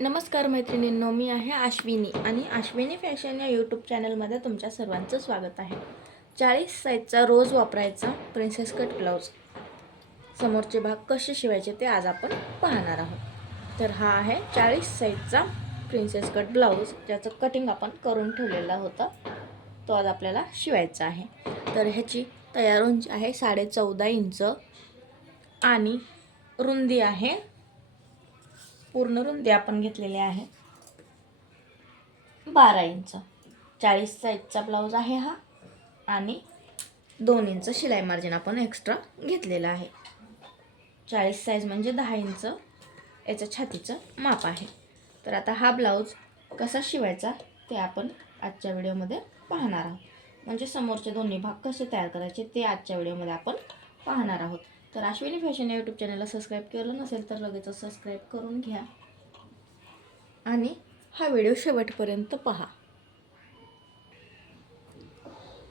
नमस्कार मैत्रिणींनो, मी आहे अश्विनी आणि अश्विनी फॅशन या यूट्यूब चॅनलमध्ये तुमच्या सर्वांचं स्वागत आहे. 40 साईजचा रोज वापरायचा प्रिन्सेस कट ब्लाऊज समोरचे भाग कसे शिवायचे ते आज आपण पाहणार आहोत. तर हा आहे 40 साईजचा प्रिन्सेस कट ब्लाऊज, ज्याचं कटिंग आपण करून ठेवलेला होता. तो आज आपल्याला शिवायचा आहे. तर ह्याची तयार उंची आहे 14.5 इंच आणि रुंदी आहे, पूर्ण रुंदी आपण घेतलेली आहे 12 इंच. 40 साईजचा ब्लाऊज आहे हा आणि 2 इंच शिलाई मार्जिन आपण एक्स्ट्रा घेतलेलं आहे. 40 साईज म्हणजे 10 इंच याचं छातीचं माप आहे. तर आता हा ब्लाऊज कसा शिवायचा ते आपण आजच्या व्हिडिओमध्ये पाहणार आहोत. म्हणजे समोरचे दोन्ही भाग कसे तयार करायचे ते आजच्या व्हिडिओमध्ये आपण पाहणार आहोत. तर अश्विनी फॅशन या यूट्यूब चॅनलला सबस्क्राईब केलं नसेल तर लगेच सबस्क्राईब करून घ्या आणि हा व्हिडिओ शेवटपर्यंत पहा.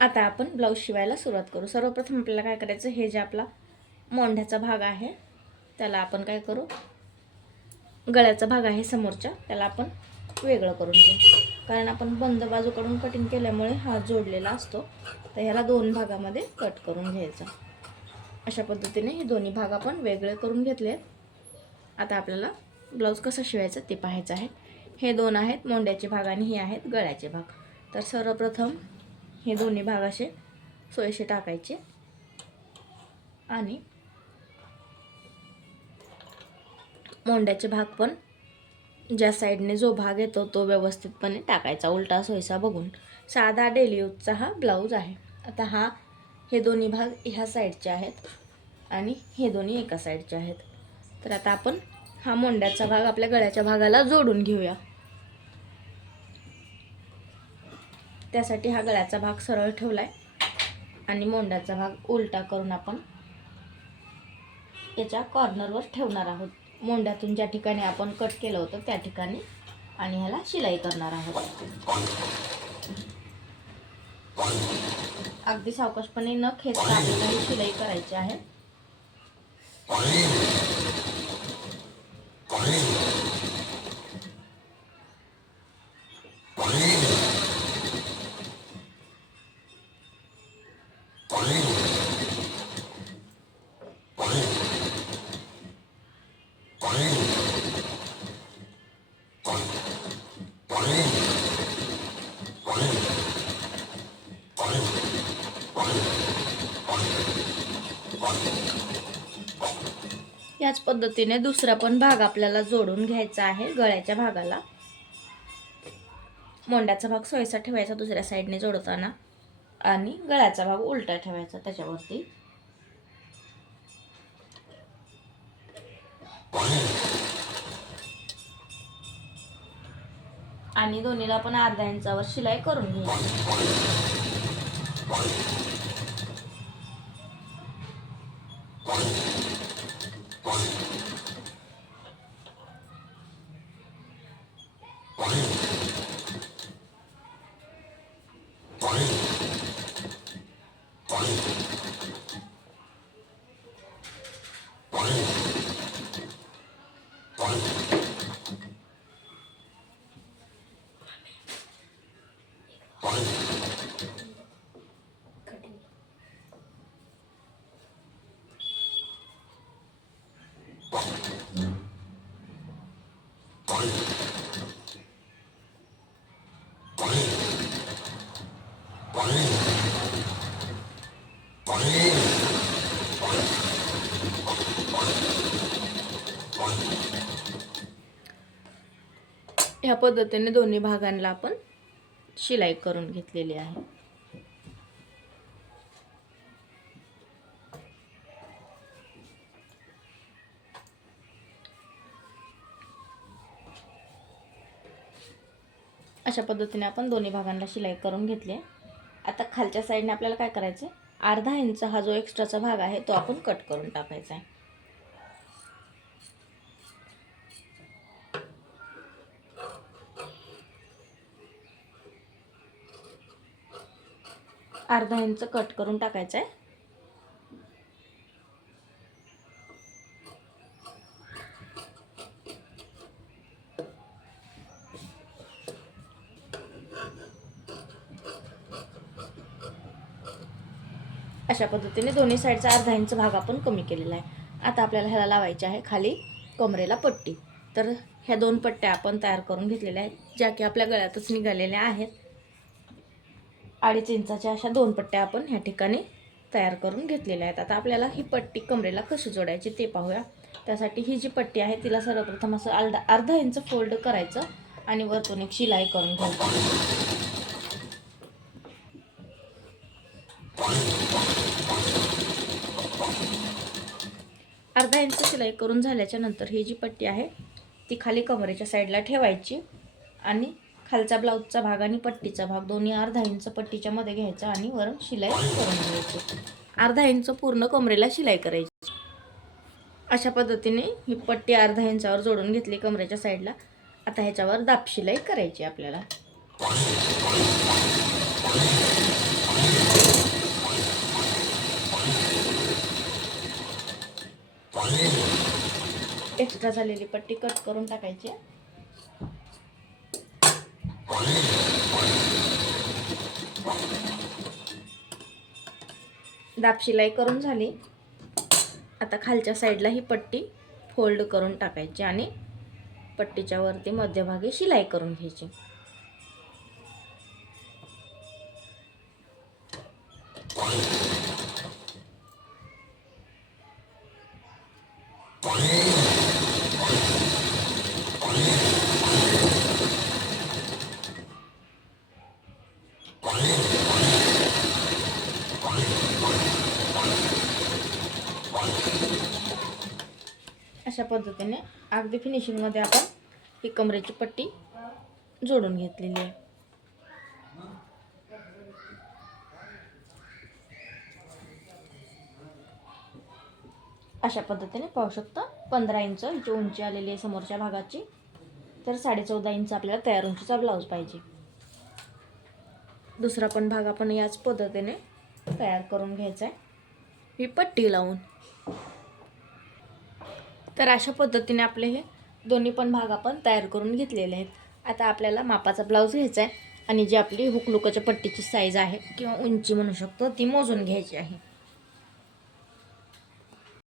आता आपण ब्लाऊज शिवायला सुरुवात करू. सर्वप्रथम आपल्याला काय करायचं, हे जे आपला मोंढ्याचा भाग आहे त्याला आपण काय करू, गळ्याचा भाग आहे समोरच्या त्याला आपण वेगळं करून घेऊ. कारण आपण बंद बाजूकडून कटिंग केल्यामुळे हा जोडलेला असतो. तर ह्याला 2 भागामध्ये कट करून घ्यायचा. अशा पद्धतीने हे दोन्ही भाग आपण वेगळे करून घेतले. आता आपल्याला ब्लाऊज कसा शिवायचा ते पाहायचं आहे. हे 2 आहेत मोंढ्याचे भाग आणि हे आहेत गळ्याचे भाग. तर सर्वप्रथम हे दोन्ही भाग असे सोयीचे टाकायचे आणि मोंढ्याचे भाग पण ज्या साईडने जो भाग येतो तो व्यवस्थितपणे टाकायचा, उलटा सोयीचा बघून. साधा डेली यूजचा हा ब्लाऊज आहे. आता हे दोन्ही भाग ह्या साईडचे आहेत आणि हे दोन्ही एका साईडचे आहेत. तर आता आपण हा मोंढ्याचा भाग आपल्या गळ्याच्या भागाला जोडून घेऊया. त्यासाठी हा गळ्याचा भाग सरळ ठेवलाय आणि मोंढ्याचा भाग उलटा करून आपण याच्या कॉर्नरवर ठेवणार आहोत. मोंढ्यातून ज्या ठिकाणी आपण कट केलं होतं त्या ठिकाणी आणि ह्याला शिलाई करणार आहोत. अगदी सावकाशपणे न खेचता आपल्याला ही शिलाई करायची आहे. याच पद्धतीने दुसरा पण भाग आपल्याला जोडून घ्यायचा आहे गळ्याच्या भागाला. मोंढ्याचा भाग सोयीचा ठेवायचा दुसऱ्या साईडने जोडताना आणि गळ्याचा भाग उलटा ठेवायचा त्याच्यावरती. आणि दोन्हीला आपण अर्ध्या इंचावर शिलाई करून घ्यायची. ह्या पद्धतीने दोन्ही भागांना आपण शिलाई करून घेतलेली आहे. अशा पद्धतीने आपण दोन्ही भागांना शिलाई करून घेतली. आता खालच्या साईडने आपल्याला काय करायचं, अर्धा इंच हा जो एक्स्ट्राचा भाग आहे तो आपण कट करून टाकायचा आहे. अर्धा इंच कट करून टाकायचा आहे. अशा पद्धतीने दोन्ही साईडचा अर्धा इंच भाग आपण कमी केलेला आहे. आता आपल्याला ह्याला लावायची आहे खाली कमरेला पट्टी. तर ह्या 2 पट्ट्या आपण तयार करून घेतलेल्या आहेत, ज्या की आपल्या गळ्यातच निघालेल्या आहेत. 2.5 इंचाच्या अशा 2 पट्ट्या आपण ह्या ठिकाणी तयार करून घेतलेल्या आहेत. आता आपल्याला ही पट्टी कमरेला कशी जोडायची ते पाहूया. त्यासाठी ही जी पट्टी आहे तिला सर्वप्रथम असं अर्धा इंच फोल्ड करायचं आणि वरतून एक शिलाई करून घ्यायची. अर्धा इंच शिलाई करून झाल्याच्या नंतर ही जी पट्टी आहे ती खाली कमरेच्या साईडला ठेवायची आणि खालचा ब्लाऊजचा भाग आणि पट्टीचा भाग दोन्ही अर्धा इंच पट्टीच्या मध्ये घ्यायचा आणि वरून शिलाई करून घ्यायची. अर्धा इंच पूर्ण कमरेला शिलाई करायची. अशा पद्धतीने ही पट्टी अर्धा इंचावर जोडून घेतली कमरेच्या साईडला. आता ह्याच्यावर दाब शिलाई करायची आपल्याला. एक्स्ट्रा झालेली पट्टी कट करून टाकायची. दाब शिलाई करून झाली. आता खालच्या साईडला ही पट्टी फोल्ड करून टाकायची आणि पट्टीच्या वरती मध्यभागी शिलाई करून घ्यायची. अशा पद्धतीने अगदी फिनिशिंगमध्ये आपण ही कमरेची पट्टी जोडून घेतलेली आहे. अशा पद्धतीने पाहू शकता 15 इंच हिची उंची आलेली आहे समोरच्या भागाची. तर 14.5 इंच आपल्याला तयार उंचीचा ब्लाऊज पाहिजे. दुसरा पण भाग आपण याच पद्धतीने तयार करून घ्यायचा आहे ही पट्टी लावून. तर अशा पद्धतीने आपले हे दोन्ही पण भाग आपण तयार करून घेतलेले आहेत. आता आपल्याला मापाचा ब्लाऊज घ्यायचा आहे आणि जी आपली हुकलुकाच्या पट्टीची साईज आहे किंवा उंची म्हणू शकतो ती मोजून घ्यायची आहे.